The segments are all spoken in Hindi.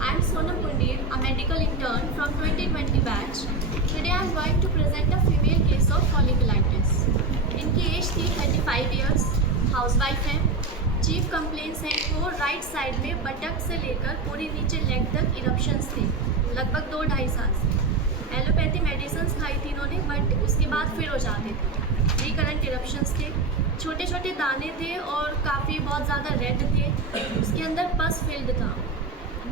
I am Sonam Pundir, a medical intern from 2020 batch. Today I am going to present a female case of folliculitis. इनकी एज थी 35 years, हाउसवाइफ है। चीफ कंप्लेंट्स हैं इनको राइट साइड में बटक से लेकर पूरी नीचे लेग तक इरप्शंस थे, लगभग 2-2.5 साल से। एलोपैथी मेडिसिन खाई थी इन्होंने, बट उसके बाद फिर हो जाते थे, रिकरेंट इरप्शंस थे, छोटे छोटे दाने थे और काफ़ी बहुत ज़्यादा रेड थे। उसके अंदर पस फिल्ड था,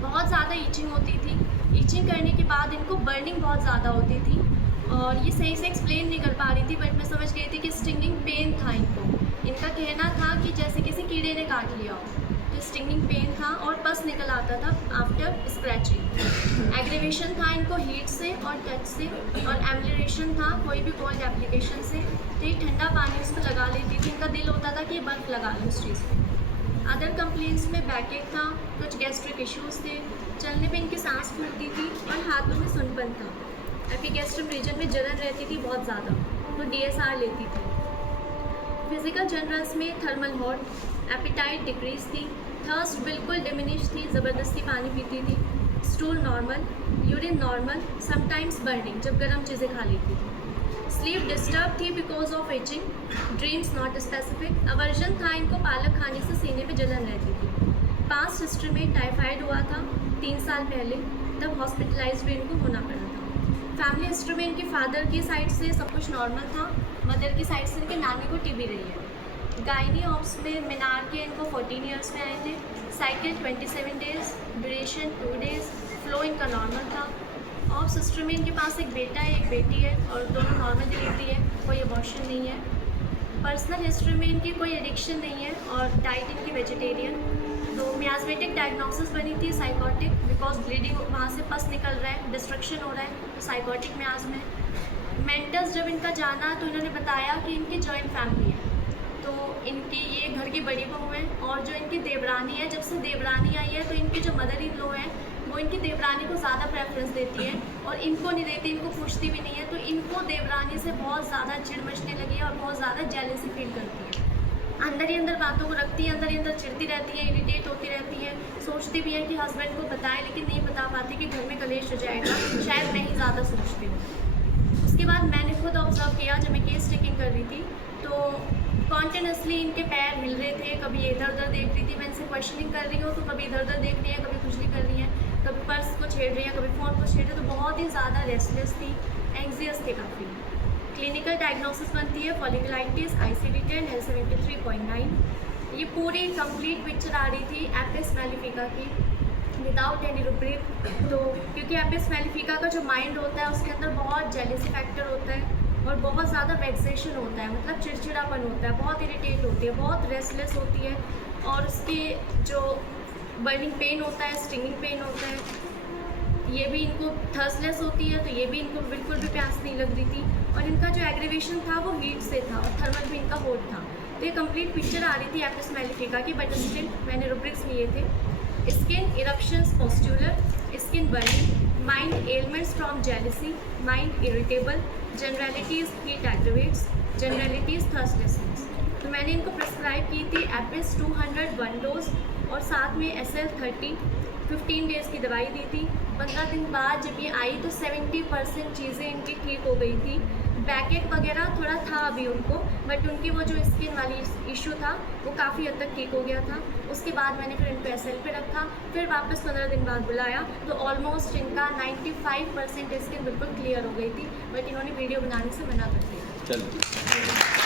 बहुत ज़्यादा ईचिंग होती थी। ईचिंग करने के बाद इनको बर्निंग बहुत ज़्यादा होती थी और ये सही से एक्सप्लेन नहीं कर पा रही थी, बट मैं समझ गई थी कि स्टिंगिंग पेन था इनको। इनका कहना था कि जैसे किसी कीड़े ने काट लिया हो, तो स्टिंगिंग पेन था और पस निकल आता था आफ्टर स्क्रैचिंग। एग्रीवेशन था इनको हीट से और टच से, और एम्बुलेशन था कोई भी कोल्ड एप्लीकेशन से। तो ये ठंडा पानी उस पर लगा लेती थी, इनका दिल होता था कि ये बर्फ़ लगा लो उस चीज़ पर। अदर कंप्लेंट्स में बैकेक था, कुछ गैस्ट्रिक इश्यूज़ थे, चलने पे इनकी सांस फूलती थी और हाथों में सुनपन था। एपिगैस्ट्रम रीजन में जलन रहती थी बहुत ज़्यादा, तो DSR लेती थी। फिजिकल जनरल्स में थर्मल हॉट, एपिटाइट डिक्रीज थी, थर्स्ट बिल्कुल डिमिनिश थी, ज़बरदस्ती पानी पीती थी, stool normal, urine normal, sometimes burning जब गर्म चीज़ें खा लेती थी। स्लीप डिस्टर्ब थी because of itching, dreams not specific. Aversion था इनको पालक खाने से सीने में जलन रहती थी। पास्ट हिस्ट्री में टाइफाइड हुआ था 3 साल पहले, तब हॉस्पिटलाइज भी इनको होना पड़ा था। फैमिली हिस्ट्री में इनके फादर की साइड से सब कुछ नॉर्मल था, मदर की साइड से इनके नानी को टीबी रही है। गायनी ऑप्स में मीनार के इनको 14 ईयर्स में आए थे। Cycle 27 days, duration 2 days, flow इनका नॉर्मल था। ऑफ सिस्टर में इनके पास एक बेटा है, एक बेटी है और दोनों नॉर्मल डिलीवरी है, कोई अबॉर्शन नहीं है। पर्सनल हिस्ट्री में इनकी कोई एडिक्शन नहीं है और डाइट इनकी वेजिटेरियन। तो मियास्मेटिक डायग्नोसिस बनी थी साइकोटिक, बिकॉज ब्लीडिंग वहाँ से पस निकल रहा है, डिस्ट्रक्शन हो रहा है, तो साइकोटिक मियाज में। मेंटल्स जब इनका जाना तो इन्होंने बताया कि इनकी जॉइंट फैमिली है, तो इनकी ये घर की बड़ी बहू है और जो इनकी देवरानी है, जब से देवरानी आई है तो इनकी जो मदर इन लॉ है वो इनकी देवरानी को ज़्यादा प्रेफरेंस देती है और इनको नहीं देती, इनको पूछती भी नहीं है। तो इनको देवरानी से बहुत ज़्यादा चिढ़ मचने लगी है और बहुत ज़्यादा जेलसी फील करती है। अंदर ही अंदर बातों को रखती है, अंदर ही अंदर चिढ़ती रहती है, इरिटेट होती रहती है, सोचती भी है कि हस्बैंड को बताएं, लेकिन नहीं बता पाती कि घर में कलेश हो जाएगा, शायद मैं ही ज़्यादा सोचती हूँ। उसके बाद मैंने खुद ऑब्जर्व किया, जब मैं केस टेकिंग कर रही थी तो कॉन्टिन्यूसली इनके पैर हिल रहे थे, कभी इधर उधर देख रही थी, मैं इनसे क्वेश्चनिंग कर रही हूँ तो कभी इधर उधर देख रही है, कभी कुछ भी कर रही है, कभी पर्स को छेड़ रही है, कभी फ़ोन को छेड़ रही है। तो बहुत ही ज़्यादा रेस्टलेस थी, एंग्जियस थे काफ़ी। क्लिनिकल डायग्नोसिस बनती है फॉलिकुलाइटिस, ICD-10 L73.9। ये पूरी कंप्लीट पिक्चर आ रही थी एपिस मेलिफिका की, विदाउट एनी रुब्रिक। तो क्योंकि एपिस मेलिफिका का जो माइंड होता है उसके अंदर बहुत जेलसी फैक्टर होता है और बहुत ज़्यादा वेक्सेशन होता है, मतलब चिड़चिड़ापन होता है, बहुत इरिटेट होती है, बहुत रेस्टलेस होती है और उसके जो बर्निंग पेन होता है, स्टिंगिंग पेन होता है, ये भी इनको थर्स्टलेस होती है, तो ये भी इनको बिल्कुल भी प्यास नहीं लग रही थी। और इनका जो एग्रीवेशन था वो हीट से था और थर्मल भी इनका हॉट था। तो ये कंप्लीट पिक्चर आ रही थी एपिस मेलिफिका की, बट स्टिल मैंने रुब्रिक्स लिए थे। Skin eruptions pustular, skin burning, mind ailments from jealousy, mind irritable, generalities heat aggravates, generalities thirstlessness. तो मैंने इनको प्रिस्क्राइब की थी एपिस 200 1 डोज और साथ में SL30 15 डेज़ की दवाई दी थी। 15 दिन बाद जब ये आई तो 70% चीज़ें इनकी ठीक हो गई थी। बैकेक वगैरह थोड़ा था अभी उनको, बट उनकी वो जो स्किन वाली इशू था वो काफ़ी हद तक ठीक हो गया था। उसके बाद मैंने फिर इनको SL पे रखा, फिर वापस 15 दिन बाद बुलाया तो ऑलमोस्ट इनका 95% स्किन बिल्कुल क्लियर हो गई थी, बट इन्होंने वीडियो बनाने से मना कर दिया। चलो।